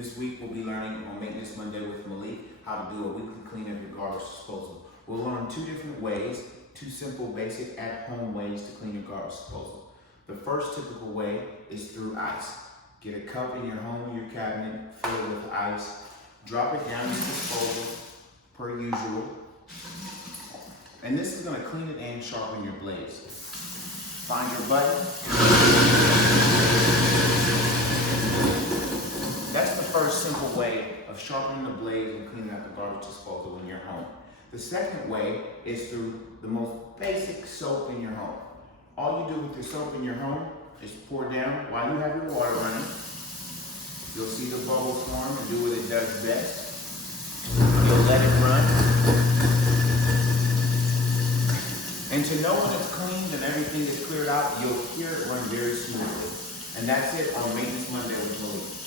This week we'll be learning on Maintenance Monday with Malik how to do a weekly clean of your garbage disposal. We'll learn two different ways, two simple, basic, at-home ways to clean your garbage disposal. The first typical way is through ice. Get a cup in your home or your cabinet, fill it with ice, drop it down in the disposal per usual. And this is gonna clean it and sharpen your blades. Find your button. That's the first simple way of sharpening the blades and cleaning out the garbage disposal in your home. The second way is through the most basic soap in your home. All you do with your soap in your home is pour down while you have your water running. You'll see the bubbles form and do what it does best. You'll let it run. And to know when it's cleaned and everything is cleared out, you'll hear it run very smoothly. And that's it on Maintenance Monday with Malik.